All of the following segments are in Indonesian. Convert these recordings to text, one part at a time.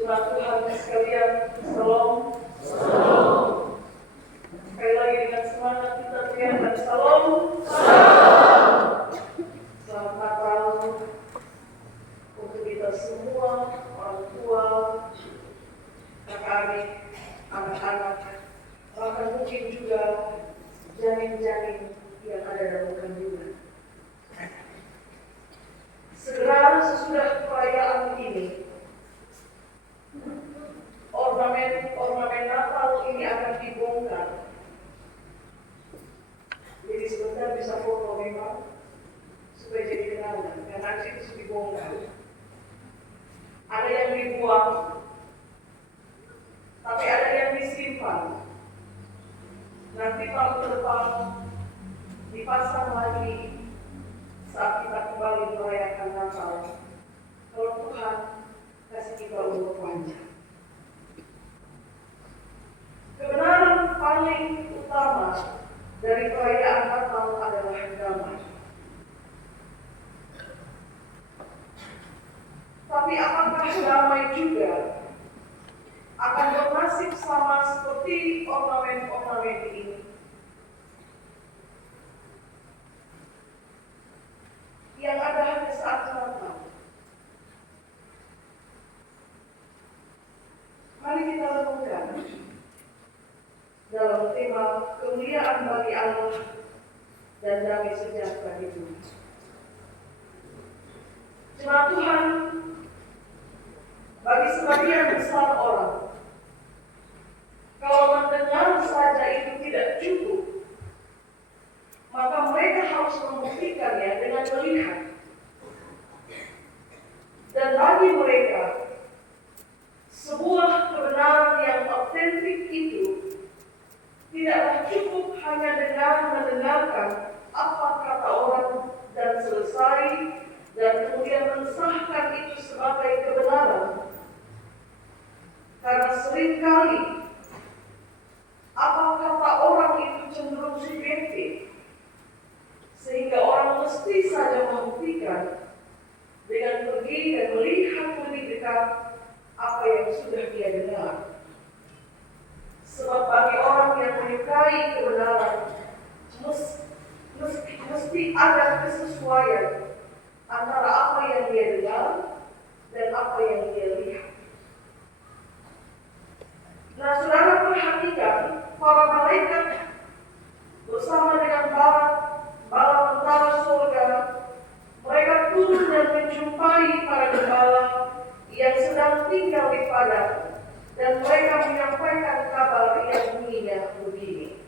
Jemaat Tuhan sekalian, Shalom. Shalom. Sekali lagi dengan semangat kita teriakkan Shalom. Shalom. Selamat Natal untuk kita semua, orang tua, kakak-adik, anak-anak, bahkan mungkin juga janin-janin yang ada dalam kandungan. Segera sesudah perayaan ini, ornamen Natal ini akan dibongkar. Jadi sebentar bisa foto memang supaya jadi kenangan, karena itu dibongkar. Ada yang dibuang, tapi ada yang disimpan. Nanti tahun depan dipasang lagi saat kita kembali merayakan Natal. Kalau Tuhan kasih kita umur panjang. Kebenaran paling utama dari perayaan Natal adalah damai. Tapi apakah damai juga akan bernasib sama seperti ornamen-ornamen ini? Yang ada hanya saat Natal. Mari kita renungkan dalam tema kemuliaan bagi Allah dan damai sejahtera di dunia. Jemaat Tuhan, bagi sebagian besar orang, kalau mendengar saja itu tidak cukup, maka mereka harus membuktikannya dengan melihat. Dan bagi mereka, sebuah kebenaran yang autentik itu tidaklah cukup hanya dengan mendengarkan apa kata orang dan selesai, dan kemudian mensahkan itu sebagai kebenaran. Karena seringkali apa kata orang itu cenderung subjektif, sehingga orang mesti saja membuktikan dengan pergi dan melihat lebih dekat apa yang sudah dia dengar. Sebab bagi orang yang menyukai kebenaran, mesti ada kesesuaian antara apa yang dia dengar dan apa yang dia lihat. Nah, saudara perhatikan, para malaikat bersama dengan bala tentara surga, mereka turun dan menjumpai para gembala yang sedang tinggal di padang, dan mereka menyampaikan kabar yang bunyinya begini: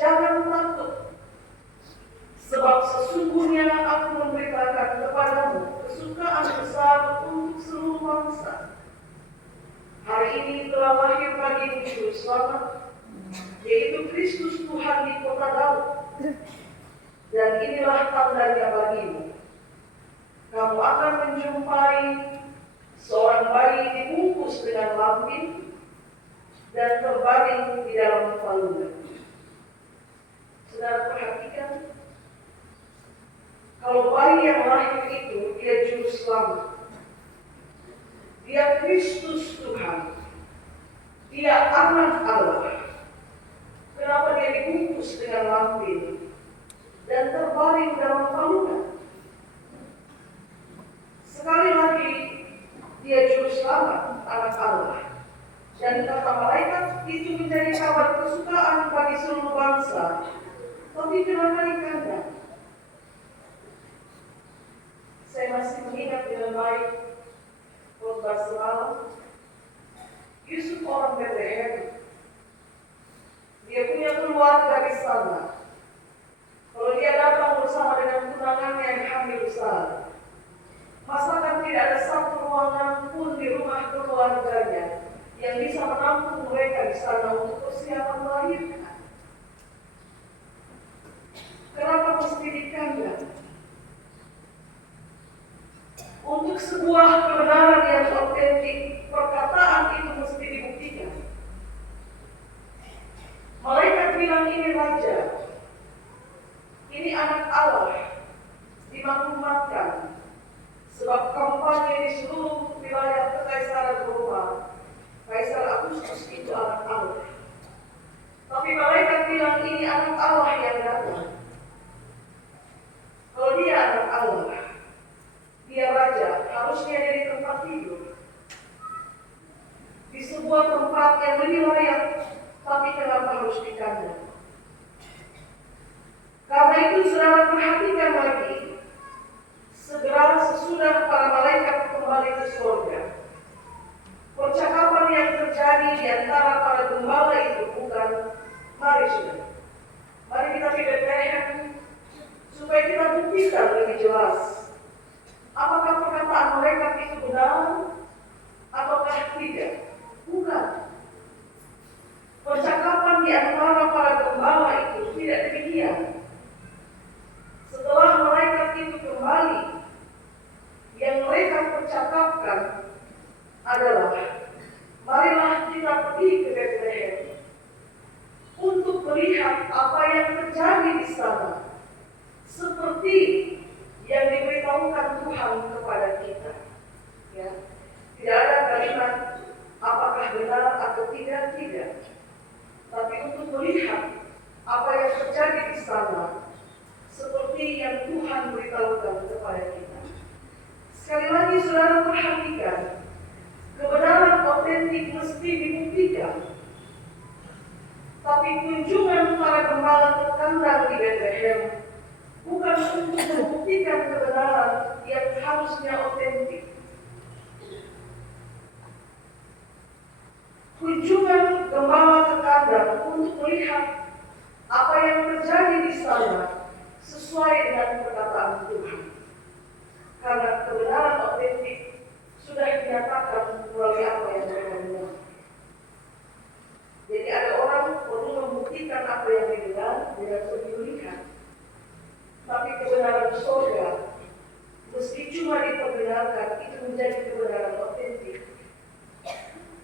jangan takut, sebab sesungguhnya aku memberitakan kepadamu kesukaan besar untuk seluruh bangsa. Hari ini telah lahir bagimu juru selamat, yaitu Kristus Tuhan di kota Daud. Dan inilah tandanya bagimu: kamu akan menjumpai seorang bayi dibungkus dengan lampin dan terbaring di dalam palungan. Saudara perhatikan, kalau bayi yang lahir itu dia juru selamat, dia Kristus Tuhan, dia anak Allah. Kenapa dia dibungkus dengan lampin dan terbaring dalam palungan? Sekali lagi, dia juru selamat, anak Allah. Dan kata malaikat itu menjadi kabar kesukaan bagi seluruh bangsa. Tapi kenapa dikandang? Saya masih mengingat dengan baik khotbah semalam. Yusuf orang Bethlehem. Dia punya keluarga di sana. Kalau dia datang bersama dengan tunangannya yang hamil besar, masakan tidak ada satu ruangan pun di rumah keluarganya yang bisa menampung mereka di sana untuk persiapan melahirkan. Kenapa mesti dikandang? Untuk sebuah kebenaran yang autentik, perkataan itu mesti dibuktikan. Malaikat bilang ini raja, ini anak Allah, dimaklumatkan. Sebab anak Allah, dia raja, harusnya dia di tempat tidur, di sebuah tempat yang lebih layak, tapi kenapa harus di kandang? Karena itu saudara perhatikan lagi, segera sesudah para malaikat kembali ke surga, percakapan yang terjadi di antara para gembala itu bukan, mari kita ke Bethlehem supaya kita buktikan lebih jelas apakah perkataan malaikat itu benar ataukah tidak. Bukan. Percakapan di antara para gembala itu tidak demikian. Setelah malaikat itu kembali, yang mereka percakapkan adalah, marilah kita pergi ke Bethlehem untuk melihat apa yang terjadi di sana, seperti yang diberitahukan Tuhan kepada kita. Ya. Tidak ada kalimat apakah benar atau tidak, tapi untuk melihat apa yang terjadi di sana, seperti yang Tuhan beritahukan kepada kita. Sekali lagi saudara perhatikan, kebenaran otentik mesti dibuktikan. Tapi kunjungan para gembala ke kandang di Bethlehem bukan untuk membuktikan kebenaran yang harusnya otentik. Kunjungan gembala ke kandang untuk melihat apa yang terjadi di sana sesuai dengan perkataan Tuhan. Karena kebenaran otentik sudah dinyatakan melalui apa yang mereka dengar. Jadi ada orang perlu membuktikan apa yang didengar dengan pergi melihat. Tapi kebenaran surga meski cuma diperdengarkan itu menjadi kebenaran otentik,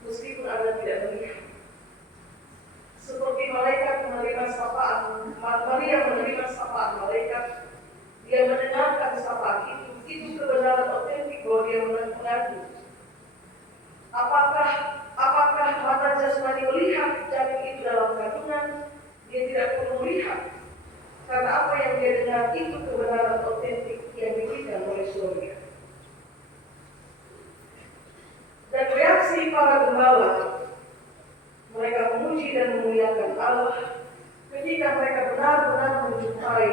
meskipun Anda tidak melihat. Seperti malaikat menerima sapaan, Maria menerima sapaan malaikat, dia mendengarkan sapaan itu kebenaran otentik bahwa dia mengaku. Apakah mata jasmani melihat janin itu dalam kandungan? Dia tidak perlu melihat, karena apa yang dia dengar itu kebenaran otentik yang diberikan oleh surga. Dan reaksi para gembala, mereka memuji dan memuliakan Allah ketika mereka benar-benar menjumpai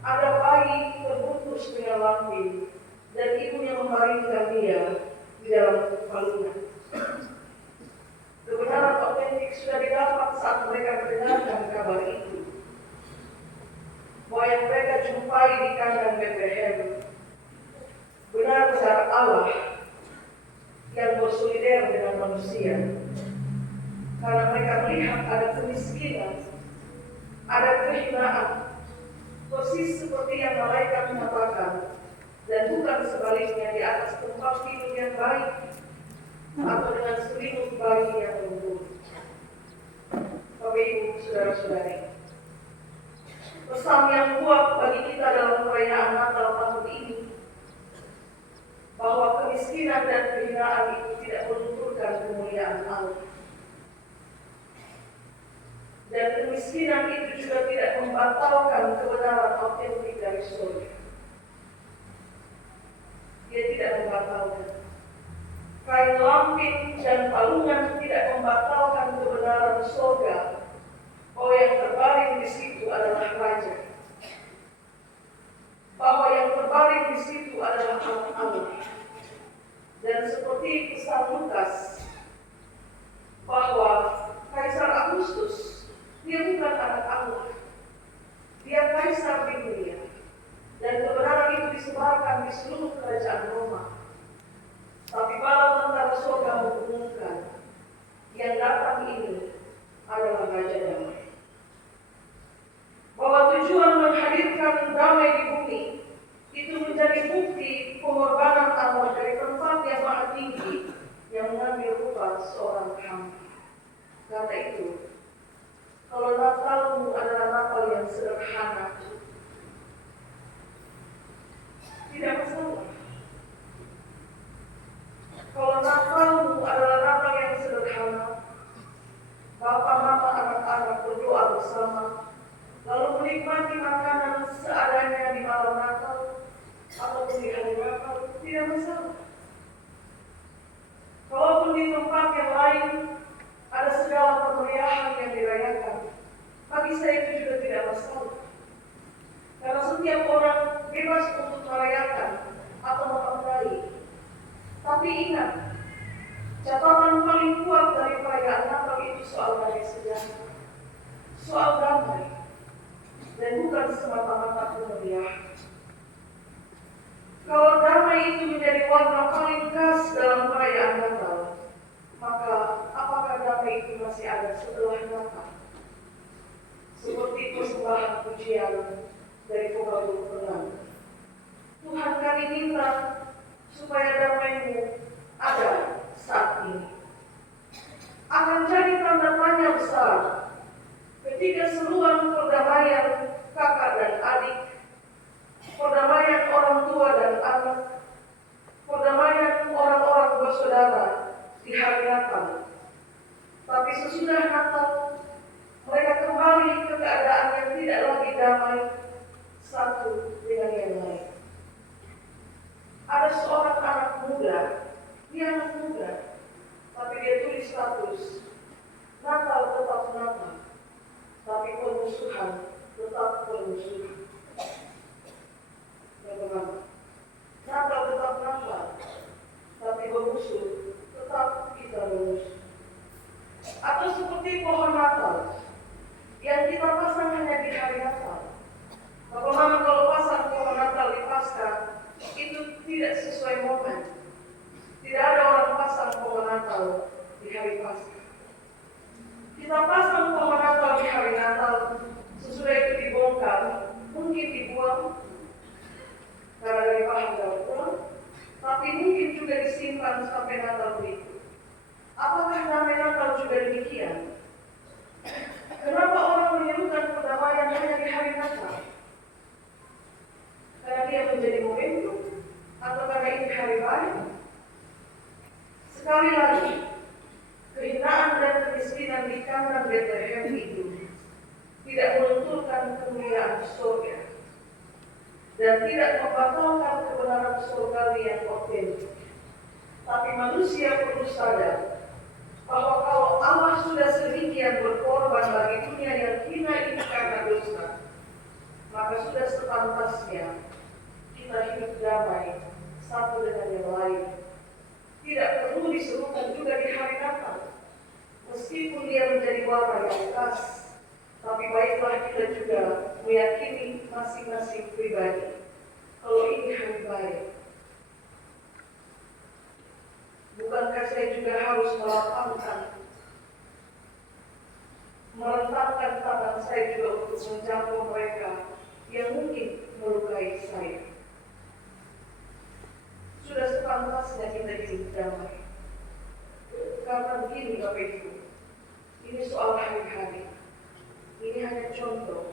ada bayi terbungkus dengan lampin dan ibunya membaringkan dia di dalam palungan. Kebenaran otentik sudah didapat saat mereka mendengarkan kabar itu, bahwa yang mereka jumpai di kandang Bethlehem benar-benar Allah yang bersolider dengan manusia. Karena mereka melihat ada kemiskinan, ada kehinaan, persis seperti yang malaikat mengatakan, dan bukan sebaliknya di atas tempat tidur yang baik atau dengan selimut bayi yang lembut. Bapak Ibu, saudara-saudari, pesan yang kuat bagi kita dalam perayaan Natal tahun ini, bahwa kemiskinan dan kehinaan itu tidak melunturkan kemuliaan Allah. Dan kemiskinan itu juga tidak membatalkan kebenaran autentik dari surga. Dia tidak membatalkan. Kain lampin dan palungan tidak membatalkan kebenaran surga bahwa yang terbaring di situ adalah raja. Bahwa yang terbaring di situ adalah anak Allah. Dan seperti pesan Lukas, bahwa Kaisar Agustus, dia bukan anak Allah. Dia kaisar di dunia. Dan kebenaran itu disebarkan di seluruh kerajaan Roma. Tapi bala tentara surga mengumumkan, yang datang ini adalah Raja Damai. Bahwa tujuan menghadirkan damai di bumi itu menjadi bukti pengorbanan Allah dari tempat yang maha tinggi yang mengambil rupa seorang hamba. Karena itu, kalau Natalmu adalah Natal yang sederhana, tidak masalah. Kalau Natalmu adalah Natal yang sederhana, Bapak, Mama, anak-anak berdoa bersama, lalu menikmati makanan seadanya di malam Natal, bebas untuk merayakan atau memaknai. Tapi ingat, catatan paling kuat dari perayaan Natal itu soal damai sejahtera, soal damai, dan bukan semata-mata kemeriahan. Kalau damai itu menjadi warna paling khas dalam perayaan Natal, maka apakah damai itu masih ada setelah Natal? Seperti persembahan pujian dari pengabul tenang. Tuhan, kami minta supaya damai-Mu ada saat ini. Akan jadi tanda tanya besar ketika seruan perdamaian kakak dan adik, perdamaian orang tua dan anak, perdamaian orang-orang bersaudara di hari Natal. Tapi sesudah Natal, mereka kembali ke keadaan yang tidak lagi damai satu dengan yang lain. Ada seorang anak muda, dia anak muda, tapi dia tulis status, Natal tetap Natal, tapi permusuhan tetap permusuhan. Bagaimana? Natal tetap Natal, tapi bermusuh tetap kita bermusuh. Atau seperti pohon Natal yang kita pasang hanya di hari Natal. Bagaimana kalau pasang pohon Natal di Paskah itu tidak sesuai momen? Tidak ada orang pasang pohon Natal di hari Paskah. Kita pasang pohon Natal di hari Natal, sesudah itu dibongkar, mungkin dibuang karena dari bahan daur ulang, tapi mungkin juga disimpan sampai Natal berikut. Apakah damai Natal juga demikian? Kenapa orang menyerukan perdamaian hanya di hari Natal? Karena dia menjadi momentum, atau karena ini hari baik? Sekali lagi, kehinaan dan kemiskinan di kandang Bethlehem itu tidak melunturkan kemuliaan surga dan tidak membatalkan kebenaran surgawi yang otentik. Tapi manusia perlu sadar bahwa kalau Allah sudah sedemikian berkorban bagi dunia yang hina ini karena dosa, maka sudah sepantasnya kita hidup damai satu dengan yang lain. Tidak perlu diserukan juga di hari Natal, meskipun dia menjadi warna yang khas. Tapi baiklah kita juga meyakini masing-masing pribadi kalau ini hari baik. Bukankah saya juga harus merentangkan tangan saya juga untuk menjangkau mereka yang mungkin melukai saya? Sudah sepantasnya kita hidup damai. Karena begini Bapak Ibu, ini soal hari-hari. Ini hanya contoh.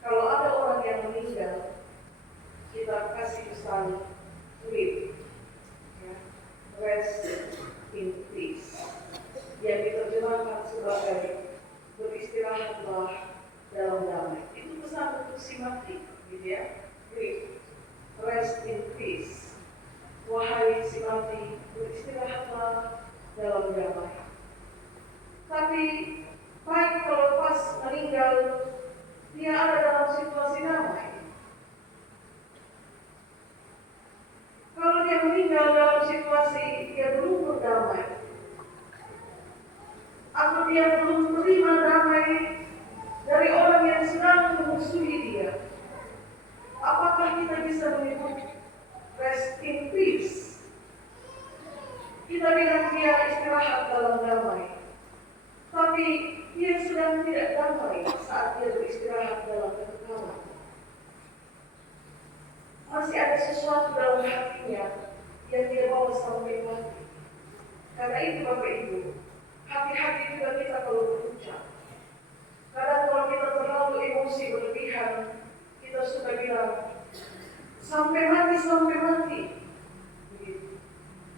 Kalau ada orang yang meninggal, kita kasih pesan tweet, ya, rest in peace, yang diterjemahkan sebagai beristirahatlah dalam damai. Itu pesan untuk si mati, gitu ya. Tweet, rest in peace. Wahai si mati, beristirahatlah dalam damai. Tapi baik kalau pas meninggal, dia ada dalam situasi damai. Kalau dia meninggal dalam situasi dia belum berdamai, atau dia belum menerima damai dari orang yang sedang memusuhi dia, apakah kita bisa menyebut rest in peace? Kita bilang dia istirahat dalam damai, tapi dia sedang tidak damai saat dia beristirahat dalam kekekalan. Masih ada sesuatu dalam hatinya yang dia bawa sampai mati. Karena itu Bapak Ibu, hati-hati juga kita kalau berucap. Kadang kalau kita terlalu emosi berlebihan, kita suka bilang, sampai mati, sampai mati. Begitu.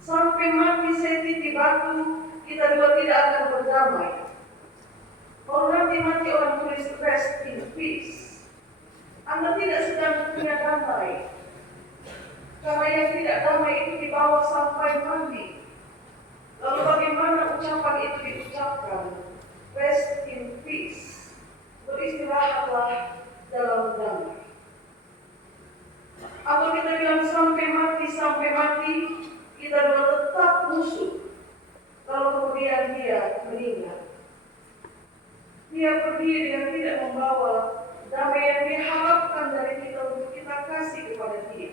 Sampai mati saya titik batu, kita dua tidak akan berdamai. Kalau nanti mati orang tulis rest in peace, Anda tidak sedang punya damai. Karena yang tidak damai itu dibawa sampai mati. Lalu bagaimana ucapan itu diucapkan? Rest in peace. Beristirahatlah dalam damai. sampai mati, kita doa tetap musuh. Kalau kemudian dia meninggal, dia pergi dengan tidak membawa damai yang diharapkan dari kita untuk kita kasih kepada dia.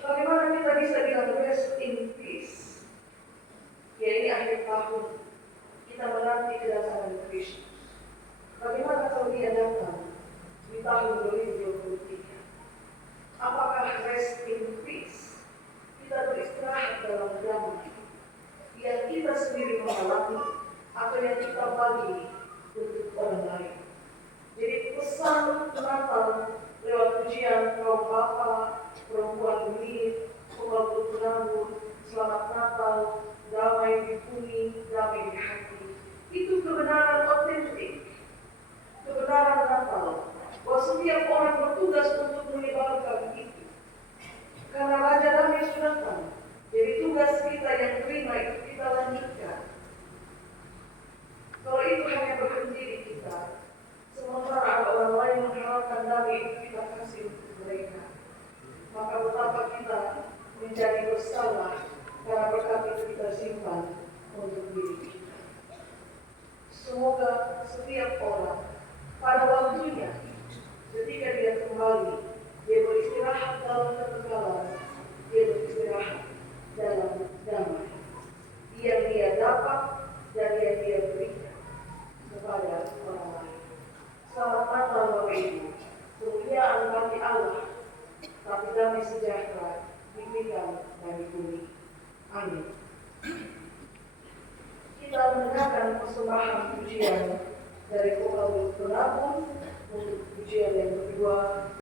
Bagaimana kita bisa bilang rest in peace? Ya, ini akhir tahun, kita menanti kedatangan Kristus. Bagaimana kalau dia datang di tahun 2023? Apakah rest in peace? Kita beristirahat dalam damai yang kita sendiri mengalami atau yang kita bagi untuk orang lain. Jadi pesan Natal lewat pujian kaum bapa, perempuan benih, pembalut penanggung, selamat Natal, damai di bumi, damai di hati. Itu kebenaran otentik, kebenaran Natal. Bahwa setiap orang bertugas untuk menyebarkan itu. Karena Raja Damai sudah datang. Jadi tugas kita yang terima itu kita lanjutkan. Kalau itu hanya berhenti di kita, sementara ada orang lain mengharapkan damai itu kita kasih untuk mereka, maka betapa kita menjadi bersalah karena berkat itu kita simpan untuk diri kita. Semoga setiap orang pada waktunya, ketika dia kembali, dia beristirahat dalam ketegalan, dia beristirahat dalam damai yang dia dapat dan yang dia berikan kepada orang lain. Selamat Natal Bapak Ibu. Kemuliaan bagi Allah, tapi damai sejahtera dipegang dari bumi. Amin. Kita mendengarkan persembahan pujian dari Pembalut Penabung untuk pujian yang kedua.